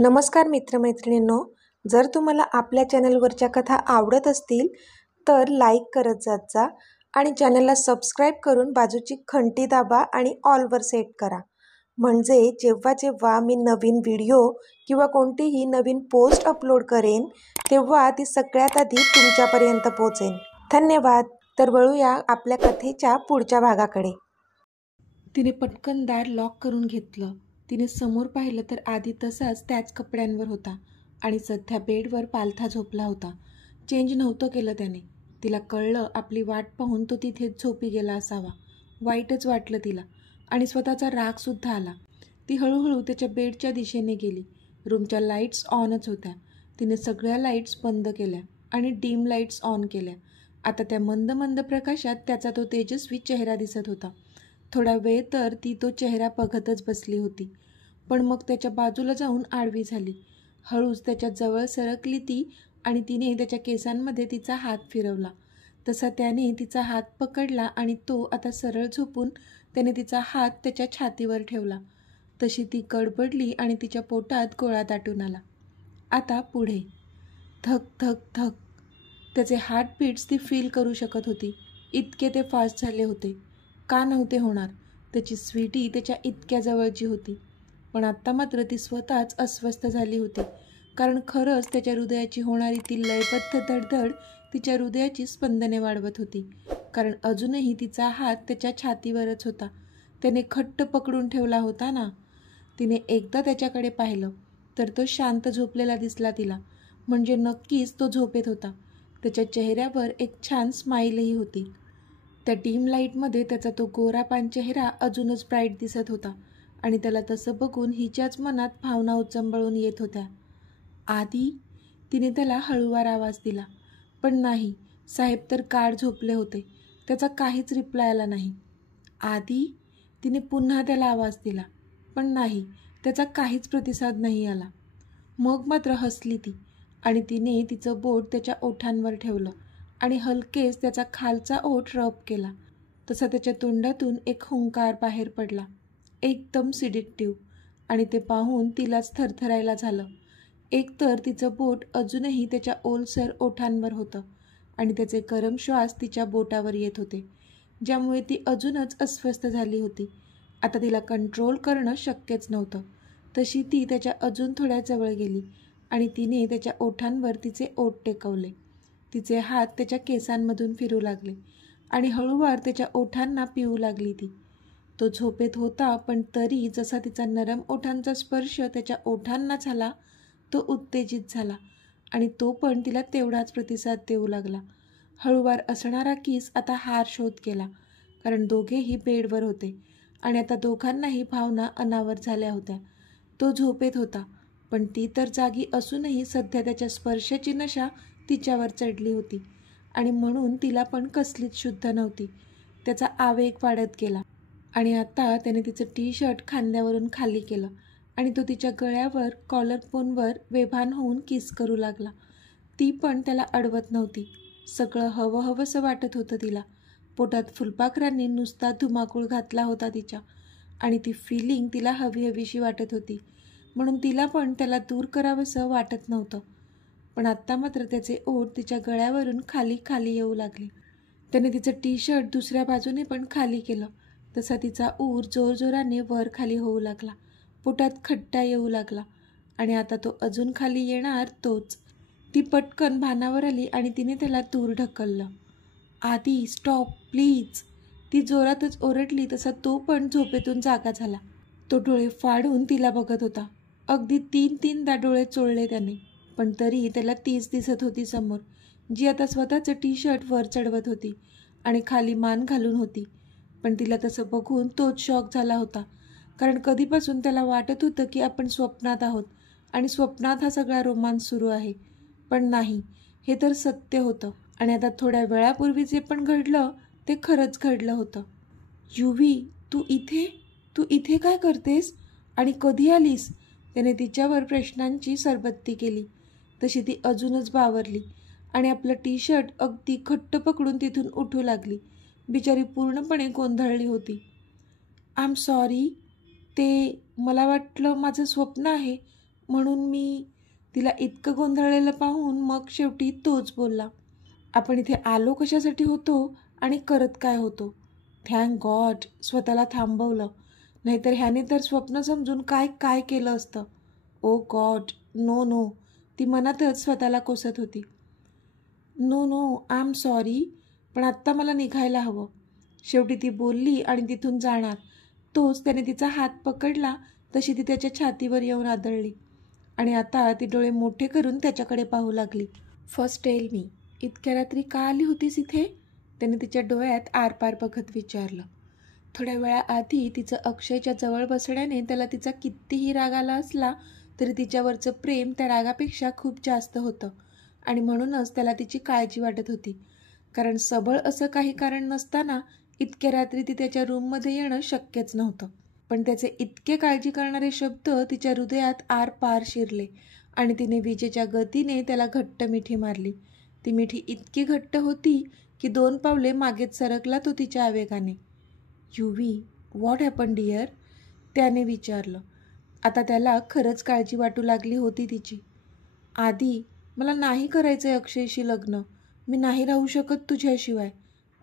नमस्कार मित्रमैत्रिणींनो, जर तुम्हाला आपल्या चॅनलवरच्या कथा आवडत असतील तर लाईक करत जात जा आणि चॅनलला सबस्क्राईब करून बाजूची घंटी दाबा आणि ऑलवर सेट करा. म्हणजे जेव्हा जेव्हा मी नवीन व्हिडिओ किंवा कोणतीही नवीन पोस्ट अपलोड करेन तेव्हा ती सगळ्यात आधी तुमच्यापर्यंत पोहोचेल. धन्यवाद. तर वळूया आपल्या कथेच्या पुढच्या भागाकडे. तिने पटकन दार लॉक करून घेतलं. तिने समोर पाहिलं तर आधी तसाच त्याच कपड्यांवर होता आणि सध्या बेडवर पालथा झोपला होता. चेंज नव्हतं केलं त्याने. तिला कळलं आपली वाट पाहून तो तिथेच झोपी गेला असावा. वाईटच वाटलं तिला आणि स्वतःचा रागसुद्धा आला. ती हळूहळू त्याच्या बेडच्या दिशेने गेली. रूमच्या लाईट्स ऑनच होत्या. तिने सगळ्या लाईट्स बंद केल्या आणि डीम लाईट्स ऑन केल्या. आता त्या मंद मंद प्रकाशात त्याचा तो तेजस्वी चेहरा दिसत होता. थोडा वेळ तर ती तो चेहरा बघतच बसली होती, पण मग त्याच्या बाजूला जाऊन आडवी झाली. हळूच त्याच्या जवळ सरकली ती आणि तिने त्याच्या केसांमध्ये तिचा हात फिरवला. तसा त्याने तिचा हात पकडला आणि तो आता सरळ झोपून त्याने तिचा हात त्याच्या छातीवर ठेवला. तशी ती गडबडली आणि तिच्या पोटात गोळा दाटून आला. आता पुढे. धक धक धक. त्याचे हार्टबीट्स ती फील करू शकत होती. इतके ते फास्ट झाले होते. का नव्हते होणार? त्याची स्वीटी त्याच्या इतक्या जवळची होती. पण आत्ता मात्र ती स्वतःच अस्वस्थ झाली होती, कारण खरंच त्याच्या हृदयाची होणारी ती लयबद्ध धडधड तिच्या हृदयाची स्पंदने वाढवत होती. कारण अजूनही तिचा हात त्याच्या छातीवरच होता. त्याने घट्ट पकडून ठेवला होता ना. तिने एकदा त्याच्याकडे पाहिलं तर तो शांत झोपलेला दिसला तिला. म्हणजे नक्कीच तो झोपेत होता. त्याच्या चेहऱ्यावर एक छान स्माईलही होती. त्या डीम लाईटमध्ये त्याचा तो गोरापान चेहरा अजूनच ब्राईट दिसत होता आणि त्याला तसं बघून हिच्याच मनात भावना उचंबळून येत होत्या. आधी. तिने त्याला हळूवार आवाज दिला, पण नाही. साहेब तर गाढ झोपले होते. त्याचा काहीच रिप्लाय आला नाही. आधी. तिने पुन्हा त्याला आवाज दिला, पण नाही. त्याचा काहीच प्रतिसाद नाही आला. मग मात्र हसली ती आणि तिने तिचं बोट त्याच्या ओठांवर ठेवलं आणि हलकेच त्याचा खालचा ओठ रब केला. तसा त्याच्या तोंडातून एक हुंकार बाहेर पडला, एकदम सिडिक्टिव्ह. आणि ते पाहून तिलाच थरथरायला झालं. एकतर तिचं बोट अजूनही त्याच्या ओलसर ओठांवर होतं आणि त्याचे गरम श्वास तिच्या बोटावर येत होते, ज्यामुळे ती अजूनच अस्वस्थ झाली होती. आता तिला कंट्रोल करणं शक्यच नव्हतं. तशी ती त्याच्या अजून थोड्या जवळ गेली आणि तिने त्याच्या ओठांवर तिचे ओठ टेकवले. तिचे हात त्याच्या केसांमधून फिरू लागले आणि हळूवार त्याच्या ओठांना पिऊ लागली ती. तो झोपेत होता, पण तरी जसा तिचा नरम ओठांचा स्पर्श त्याच्या ओठांना झाला तो उत्तेजित झाला आणि तो पण तिला तेवढाच प्रतिसाद देऊ लागला. हळूवार असणारा किस आता हार्श होत गेला, कारण दोघेही बेडवर होते आणि आता दोघांनाही भावना अनावर झाल्या होत्या. तो झोपेत होता, पण ती तर जागी असूनही सध्या त्याच्या स्पर्शाची नशा तिच्यावर चढली होती आणि म्हणून तिला पण कसलीच शुद्ध नव्हती. त्याचा आवेग वाढत गेला आणि आता त्याने तिचं टी-शर्ट खांद्यावरून खाली केलं आणि तो तिच्या गळ्यावर कॉलर बोनवर बेभान होऊन किस करू लागला. ती पण त्याला अडवत नव्हती. सगळं हवं हवंसं वाटत होतं तिला. पोटात फुलपाखरांनी नुसता धुमाकूळ घातला होता तिच्या आणि ती फिलिंग तिला हवी हवीशी वाटत होती, म्हणून तिला पण त्याला दूर करावंसं वाटत नव्हतं. पण आत्ता मात्र त्याचे ओठ तिच्या गळ्यावरून खाली खाली येऊ लागले. त्याने तिचं टी-शर्ट दुसऱ्या बाजूने पण खाली केलं. तसा तिचा ऊर जोरजोराने वर खाली होऊ लागला. पोटात खट्टा येऊ लागला आणि आता तो अजून खाली येणार तोच. ती पटकन भानावर आली आणि तिने त्याला दूर ढकललं. आधी, स्टॉप प्लीज. ती जोरातच ओरडली. तसा तो पण झोपेतून जागा झाला. तो डोळे फाडून तिला बघत होता. अगदी 3-3दा डोळे चोळले त्याने, पण तरी त्याला तीच दिसत होती समोर, जी आता स्वतःचं टी-शर्ट वर चढवत होती आणि खाली मान घालून होती. पण तिला तसं बघून तोच शॉक झाला होता, कारण कधीपासून त्याला वाटत होतं की आपण स्वप्नात आहोत आणि स्वप्नात हा सगळा रोमांस सुरू आहे. पण नाही, हे तर सत्य होतं आणि आता थोड्या वेळापूर्वी जे पण घडलं ते खरंच घडलं होतं. युवी, तू इथे काय करतेस आणि कधी आलीस? त्याने तिच्यावर प्रश्नांची सरबत्ती केली. तशी ती अजूनच बावरली आणि आपलं टी-शर्ट अगदी घट्ट पकडून तिथून उठू लागली. बिचारी पूर्णपणे गोंधळली होती. I am sorry. मला वाटलं माझं स्वप्न आहे. म्हणून मी तिला इतकं गोंधळलेलं पाहून मग शेवटी तोच बोलला, आपण इथे आलो कशासाठी होतो आणि करत काय होतो. थँक गॉड स्वतःला थांबवलं, नाहीतर ह्याने तर स्वप्न समजून काय काय केलं असतं. ओ गॉड, नो नो, ती मनातच स्वतःला कोसत होती. No no, I am sorry, पण आत्ता मला निघायला हवं. शेवटी ती बोलली आणि तिथून जाणार. तोच त्याने तिचा हात पकडला तशी ती त्याच्या छातीवर येऊन आदळली आणि आता ती डोळे मोठे करून त्याच्याकडे पाहू लागली. फर्स्ट टेल मी, इतक्या रात्री का आली होतीस इथे? त्याने तिच्या डोळ्यात आरपार बघत विचारलं. थोड्या वेळाआधी तिचं अक्षयच्या जवळ बसण्याने त्याला तिचा कितीही राग आला असला तरी तिच्यावरचं प्रेम त्या रागापेक्षा खूप जास्त होतं आणि म्हणूनच त्याला तिची काळजी वाटत होती. कारण सबळ असं काही कारण नसताना इतक्या रात्री ती त्याच्या रूममध्ये येणं शक्यच नव्हतं. पण त्याचे इतके काळजी करणारे शब्द तिच्या हृदयात आरपार शिरले आणि तिने विजेच्या गतीने त्याला घट्ट मिठी मारली. ती मिठी इतकी घट्ट होती की 2 पावले मागेच सरकला तो तिच्या आवेगाने. युवी, व्हॉट हॅपन डिअर? त्याने विचारलं. आता त्याला खरंच काळजी वाटू लागली होती तिची. आधी, मला नाही करायचंय अक्षयशी लग्न. मी नाही राहू शकत तुझ्याशिवाय.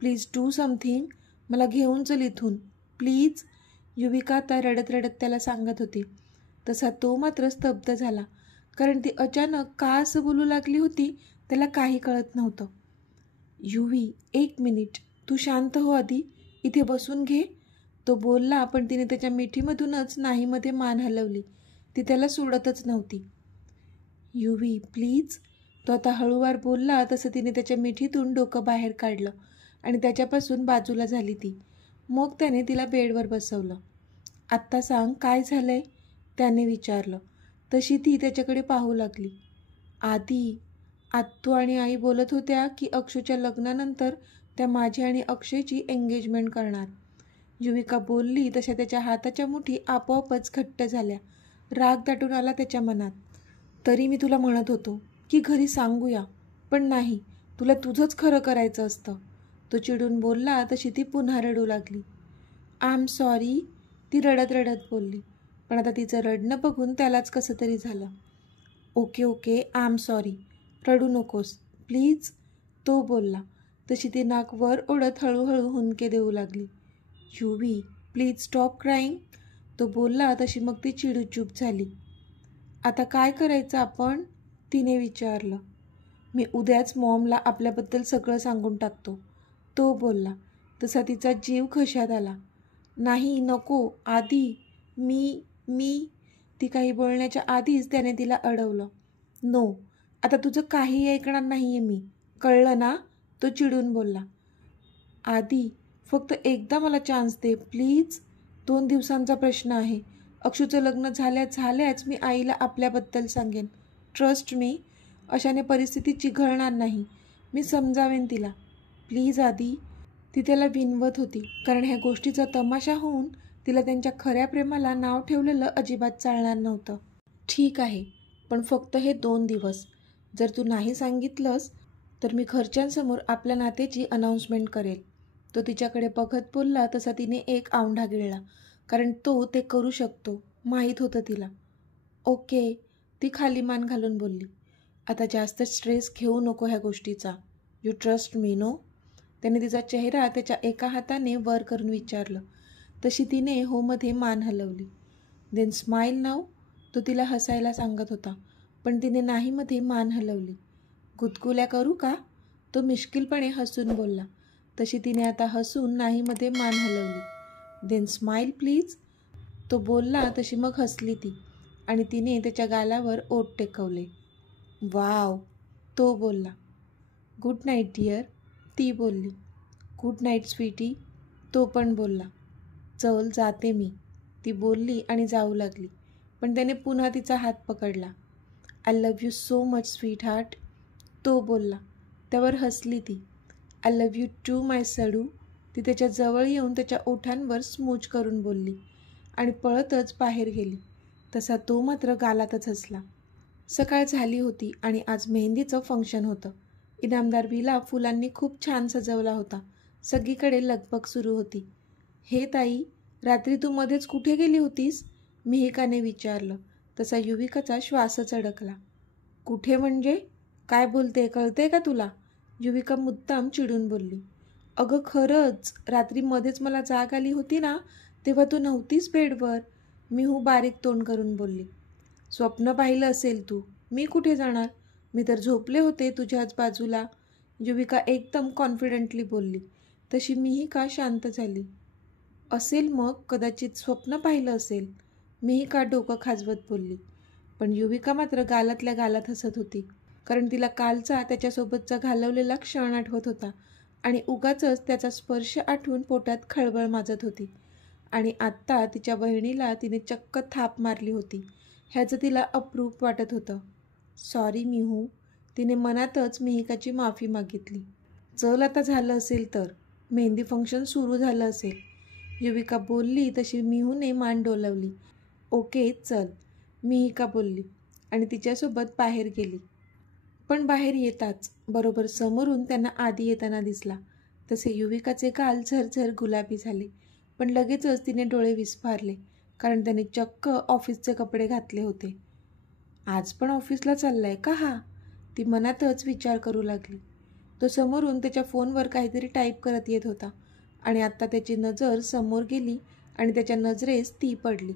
Please do something. मला घेऊन चल इथून प्लीज. युविका आता रडत रडत त्याला सांगत होती. तसा तो मात्र स्तब्ध झाला, कारण ती अचानक का असं बोलू लागली होती त्याला काही कळत नव्हतं. युवी, 1 मिनिट, तू शांत हो आधी, इथे बसून घे. तो बोलला, पण तिने त्याच्या मिठीमधूनच नाहीमध्ये मान हलवली. ती त्याला सोडतच नव्हती. युवी प्लीज. तो आता हळूवार बोलला तसं तिने त्याच्या मिठीतून डोकं बाहेर काढलं आणि त्याच्यापासून बाजूला झाली ती. मग त्याने तिला बेडवर बसवलं. आत्ता सांग काय झालंय? त्याने विचारलं. तशी ती त्याच्याकडे पाहू लागली. आधी, आत्तू आणि आई बोलत होत्या की अक्षूच्या लग्नानंतर त्या माझी आणि अक्षयची एंगेजमेंट करणार. युविका बोलली तशा त्याच्या हाताच्या मुठी आपोआपच घट्ट झाल्या. राग दाटून आला त्याच्या मनात. तरी मी तुला म्हणत होतो की घरी सांगूया, पण नाही, तुला तुझंच खरं करायचं असतं. तो चिडून बोलला तशी ती पुन्हा रडू लागली. आय एम सॉरी, ती रडत रडत बोलली. पण आता तिचं रडणं बघून त्यालाच कसं तरी झालं. Okay okay, I am sorry, रडू नकोस प्लीज, तो बोलला. तशी ती नाक वर ओढत हळूहळू हुंदके देऊ लागली. युवी प्लीज स्टॉप क्राईंग, तो बोलला. तशी मग ती चिडू चूप झाली. आता काय करायचं आपण? तिने विचारलं. मी उद्याच मॉमला आपल्याबद्दल सगळं सांगून टाकतो, तो बोलला. तसा तिचा जीव खशात आला. नाही नको, आधी, मी ती काही बोलण्याच्या आधीच त्याने तिला अडवलं. नो, आता तुझं काहीही ऐकणार नाही आहे मी, कळलं ना? तो चिडून बोलला. आधी, फक्त एकदा मला चान्स दे प्लीज. 2 दिवसांचा प्रश्न आहे. अक्षूचं लग्न झाल्याच मी आईला आपल्याबद्दल सांगेन. ट्रस्ट मी, अशाने परिस्थिती चिघळणार नाही. मी समजावेन तिला. प्लीज आधी. ती त्याला विनवत होती, कारण ह्या गोष्टीचा तमाशा होऊन तिला त्यांच्या खऱ्या प्रेमाला नाव ठेवलेलं अजिबात चालणार नव्हतं. ठीक आहे, पण फक्त हे 2 दिवस. जर तू नाही सांगितलंस तर मी घरच्यांसमोर आपल्या नात्याची अनाऊन्समेंट करेल. तो तिच्याकडे बघत बोलला. तसा तिने एक आवंढा गिळला, कारण तो ते करू शकतो माहीत होतं तिला. ओके, ती खाली मान घालून बोलली. आता जास्त स्ट्रेस घेऊ नको ह्या गोष्टीचा. You trust me know? त्याने तिचा चेहरा त्याच्या एका हाताने वर करून विचारलं. तशी तिने होमध्ये मान हलवली. देन स्माईल नाव, तो तिला हसायला सांगत होता, पण तिने नाहीमध्ये मान हलवली. गुदगुल्या करू का? तो मिश्किलपणे हसून बोलला. तशी तिने आता हसून नाहीमध्ये मान हलवली. देन स्माईल प्लीज, तो बोलला. तशी मग हसली ती आणि तिने त्याच्या गालावर ओठ टेकवले. वाव, तो बोलला. गुड नाईट डिअर, ती बोलली. गुड नाईट स्वीटी, तो पण बोलला. चल जाते मी, ती बोलली आणि जाऊ लागली. पण त्याने पुन्हा तिचा हात पकडला. I love you so much sweet heart, तो बोलला. त्यावर हसली ती. आय लव्ह यू टू माय सडू, ती त्याच्या जवळ येऊन त्याच्या ओठांवर स्मूच करून बोलली आणि पळतच बाहेर गेली. तसा तो मात्र गालातच हसला. सकाळ झाली होती आणि आज मेहंदीचं फंक्शन होतं. इनामदार विला फुलांनी खूप छान सजवला होता. सगळीकडे लगबग सुरू होती. हे ताई, रात्री तू मध्येच कुठे गेली होतीस? मिहिकाने विचारलं. तसा युविकाचा श्वासच अडकला. कुठे म्हणजे? काय बोलते, कळते का तुला? युविका मुद्दाम चिडून बोलली. अगं खरंच, रात्री मध्येच मला जाग आली होती ना, तेव्हा तू नव्हतीस बेडवर. मिहू बारीक तोंड करून बोलली. स्वप्न पाहिलं असेल तू. मी कुठे जाणार? मी तर झोपले होते तुझ्याच बाजूला. युविका एकदम कॉन्फिडेंटली बोलली. तशी मिहिका शांत झाली. असेल मग, कदाचित स्वप्न पाहिलं असेल, मिहिका डोकं खाजवत बोलली. पण युविका मात्र गालातल्या गालात हसत होती, कारण तिला कालचा त्याच्यासोबतचा घालवलेला क्षण आठवत होता आणि उगाचच त्याचा स्पर्श आठवून पोटात खळबळ माजत होती. आणि आत्ता तिच्या बहिणीला तिने चक्क थाप मारली होती ह्याचं तिला अप्रूप वाटत होतं. सॉरी मिहू, तिने मनातच मिहिकाची माफी मागितली. चल आता झालं असेल तर, मेहंदी फंक्शन सुरू झालं असेल. युविका बोलली तशी मिहूने मान डोलावली. ओके चल, मिहिका बोलली आणि तिच्यासोबत बाहेर गेली. पण बाहेर येताच बरोबर समोरून त्यांना आधी येताना दिसला. तसे युविकाचे गाल झरझर गुलाबी झाले, पण लगेचच तिने डोळे विस्फारले, कारण त्याने चक्क ऑफिसचे कपडे घातले होते. आज पण ऑफिसला चाललाय का हा? ती मनातच विचार करू लागली. तो समोरून त्याच्या फोनवर काहीतरी टाईप करत येत होता आणि आत्ता त्याची नजर समोर गेली आणि त्याच्या नजरेस ती पडली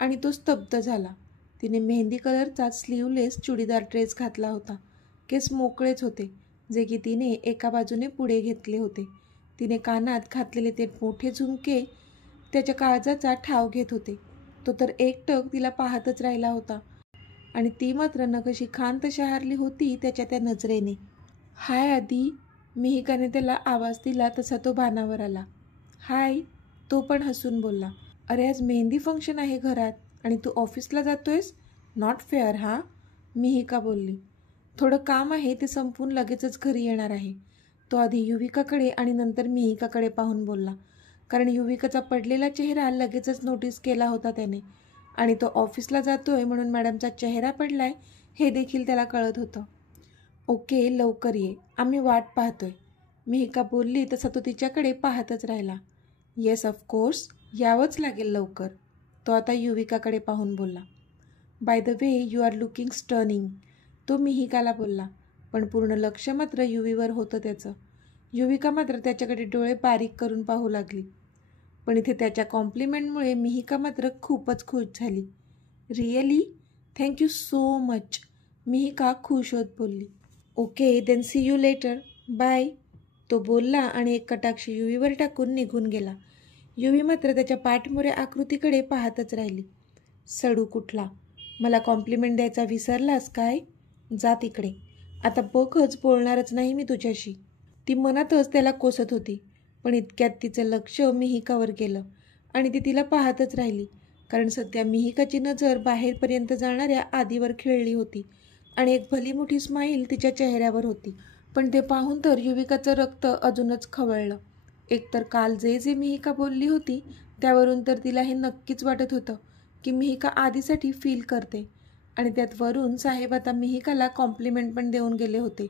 आणि तो स्तब्ध झाला. तिने मेहंदी कलरचा स्लीवलेस चुडीदार ड्रेस घातला होता. केस मोकळेच होते, जे की तिने एका बाजूने पुढे घेतले होते. तिने कानात घातलेले ते मोठे झुमके त्याच्या काळजाचा ठाव घेत होते. तो तर एकटक तिला पाहतच राहिला होता आणि ती मात्र नकशी खांत शहारली होती त्याच्या त्या नजरेने. हाय आधी, मिहिकाने त्याला आवाज दिला तसा तो भानावर आला. हाय, तो पण हसून बोलला. अरे आज मेहंदी फंक्शन आहे घरात आणि तू ऑफिसला जातोयस? नॉट फेअर हा, मिहिका बोलली. थोडं काम आहे, ते संपून लगेचच घरी येणार आहे. तो आधी युविकाकडे आणि नंतर मिहिकाकडे पाहून बोलला, कारण युविकाचा पडलेला चेहरा लगेचच नोटीस केला होता त्याने आणि तो ऑफिसला जातोय म्हणून मॅडमचा चेहरा पडलाय हे देखील त्याला कळत होतं. ओके लवकर ये, आम्ही वाट पाहतोय, मिहिका बोलली तसा तो तिच्याकडे पाहतच राहिला. येस ऑफकोर्स, यावंच लागेल लवकर, तो आता युविकाकडे पाहून बोलला. By the way you are looking stunning, तो मिहिकाला बोलला, पण पूर्ण लक्ष मात्र युवीवर होतं त्याचं. युविका मात्र त्याच्याकडे डोळे बारीक करून पाहू लागली. पण इथे त्याच्या कॉम्प्लिमेंटमुळे मिहिका मात्र खूपच खुश झाली. Really? Thank you so much, Mihika खुश होत बोलली. Okay then see you later, bye, तो बोलला आणि एक कटाक्ष युवीवर टाकून निघून गेला. युवी मात्र त्याच्या पाठमोऱ्या आकृतीकडे पाहतच राहिली. सडू कुठला, मला कॉम्प्लिमेंट द्यायचा विसरलास काय? जा तिकडे, आता बघच बोलणारच नाही मी तुझ्याशी, ती मनातच त्याला कोसत होती. पण इतक्यात तिचं लक्ष मिहिकावर गेलं आणि ती तिला पाहतच राहिली, कारण सध्या मिहिकाची नजर बाहेरपर्यंत जाणाऱ्या आधीवर खेळली होती आणि एक भली मोठी स्माईल तिच्या चेहऱ्यावर होती. पण ते पाहून तर युविकाचं रक्त अजूनच खवळलं. एकतर काल जे जे मिहिका बोलली होती त्यावरून तर तिला हे नक्कीच वाटत होतं की मिहिका आधीसाठी फील करते आणि त्यात वरून साहेब आता मिहिकाला कॉम्प्लिमेंट पण देऊन गेले होते.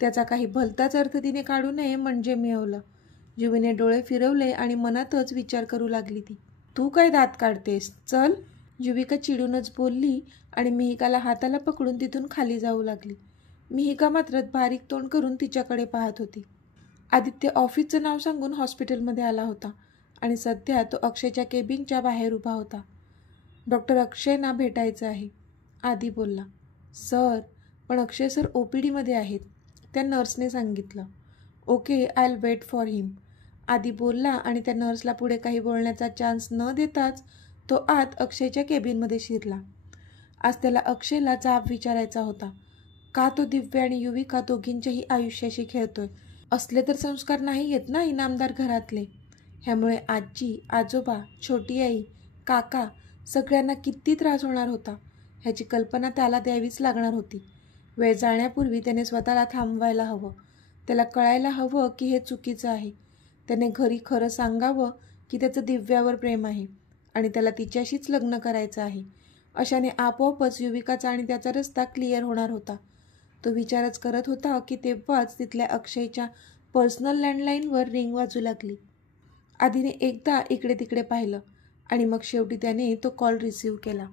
त्याचा काही भलताच अर्थ तिने काढू नये म्हणजे मिळवलं. युवीने डोळे फिरवले आणि मनातच विचार करू लागली ती. तू काय दात काढतेस, चल, युविका चिडूनच बोलली आणि मिहिकाला हाताला पकडून तिथून खाली जाऊ लागली. मिहिका मात्र बारीक तोंड करून तिच्याकडे पाहत होती. आदित्य ऑफिसचं नाव सांगून हॉस्पिटलमध्ये आला होता आणि सध्या तो अक्षयच्या केबिनच्या बाहेर उभा होता. डॉक्टर अक्षयना भेटायचं आहे, आदी बोलला. सर, पण अक्षय सर OPDमध्ये आहेत, त्या नर्सने सांगितलं. Okay, I will wait for him, Adi बोलला आणि त्या नर्सला पुढे काही बोलण्याचा चान्स न देताच तो आत अक्षयच्या केबिनमध्ये शिरला. आज त्याला अक्षयला जाब विचारायचा होता. का तो दिव्या आणि युविका दोघींच्याही आयुष्याशी खेळतोय? असले तर संस्कार नाही येत ना इनामदार घरातले. ह्यामुळे आजी, आजोबा, छोटी आई, काका सगळ्यांना किती त्रास होणार होता ह्याची कल्पना त्याला द्यावीच लागणार होती. वेळ जाण्यापूर्वी त्याने स्वतःला थांबवायला हवं. त्याला कळायला हवं की हे चुकीचं आहे. त्याने घरी खरं सांगावं की त्याचं दिव्यावर प्रेम आहे आणि त्याला तिच्याशीच लग्न करायचं आहे. अशाने आपोआपच युविकाचा आणि त्याचा रस्ता क्लिअर होणार होता. तो विचारच करत होता की तेव्हाच तिथल्या अक्षयच्या पर्सनल लँडलाईनवर रिंग वाजू लागली. आधीने एकदा इकडे तिकडे पाहिलं आणि मग शेवटी त्याने तो कॉल रिसीव्ह केला.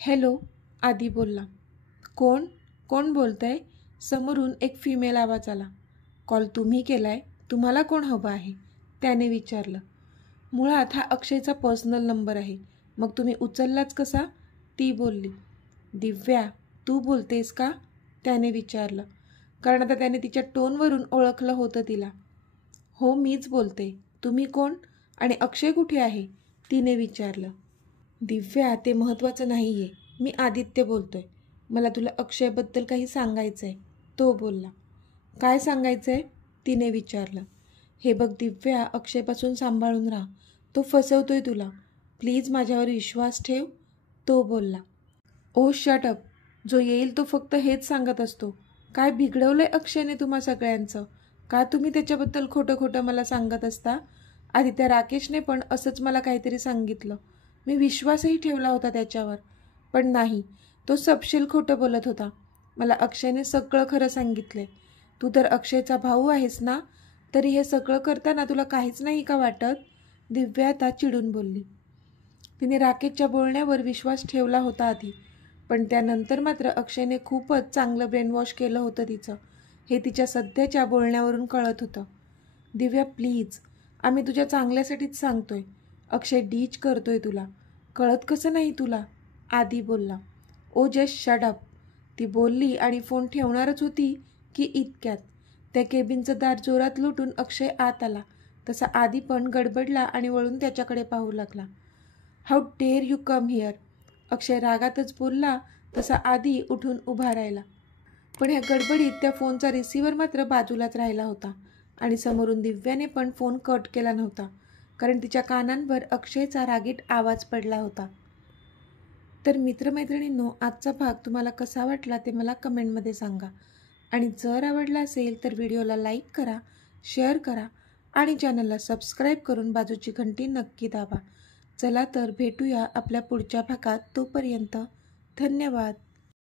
हॅलो, आदी बोलला. कोण कोण बोलतंय? समोरून एक फिमेल आवाज आला. कॉल तुम्ही केलाय, तुम्हाला कोण हवं आहे? त्याने विचारलं. मुळात हा अक्षयचा पर्सनल नंबर आहे, मग तुम्ही उचललाच कसा? ती बोलली. दिव्या, तू बोलतेस का? त्याने विचारलं, कारण आता त्याने तिच्या टोनवरून ओळखलं होतं तिला. हो, मीच बोलते. तुम्ही कोण आणि अक्षय कुठे आहे? तिने विचारलं. दिव्या, ते महत्त्वाचं नाही आहे. मी आदित्य बोलतोय. मला तुला अक्षयबद्दल काही सांगायचं आहे, तो बोलला. काय सांगायचं आहे? तिने विचारलं. हे बघ दिव्या, अक्षयपासून सांभाळून राहा. तो फसवतोय तुला. प्लीज माझ्यावर विश्वास ठेव, तो बोलला. ओ शट अप. जो येईल तो फक्त हेच सांगत असतो. काय बिघडवलंय अक्षयने तुम्हा सगळ्यांचं? का तुम्ही त्याच्याबद्दल खोटं खोटं मला सांगत असता? आधी त्या राकेशने पण असंच मला काहीतरी सांगितलं. मी विश्वासही ठेवला होता त्याच्यावर, पण नाही, तो सपशेल खोटं बोलत होता. मला अक्षयने सगळं खरं सांगितलंय. तू तर अक्षयचा भाऊ आहेस ना, तरी हे सगळं करताना तुला काहीच नाही का वाटत? दिव्या आता चिडून बोलली. तिने राकेशच्या बोलण्यावर विश्वास ठेवला होता आधी, पण त्यानंतर मात्र अक्षयने खूपच चांगलं ब्रेनवॉश केलं होतं तिचं, हे तिच्या सध्याच्या बोलण्यावरून कळत होतं. दिव्या प्लीज, आम्ही तुझ्या चांगल्यासाठीच सांगतोय. अक्षय डीच करतोय तुला. कळत कसं नाही तुला? आदी बोलला. ओ जस्ट शट अप. ती बोलली आणि फोन ठेवणारच होती की इतक्यात त्या केबिनचं दार जोरात लुटून अक्षय आत आला. तसा आदी पण गडबडला आणि वळून त्याच्याकडे पाहू लागला. How dare you come here. Akshay रागातच बोलला तसा आदी उठून उभा राहिला. पण ह्या गडबडीत त्या फोनचा रिसिव्हर मात्र बाजूलाच राहिला होता आणि समोरून दिव्याने पण फोन कट केला नव्हता, कारण तिच्या कानांवर अक्षयचा रागीट आवाज पडला होता. तर मित्रमैत्रिणींनो, आजचा भाग तुम्हाला कसा वाटला ते मला कमेंटमध्ये सांगा. आणि जर आवडला असेल तर व्हिडिओला लाईक करा, शेअर करा आणि चॅनलला सबस्क्राईब करून बाजूची घंटी नक्की दाबा. चला तर भेटूया आपल्या पुढच्या भागात. तोपर्यंत धन्यवाद.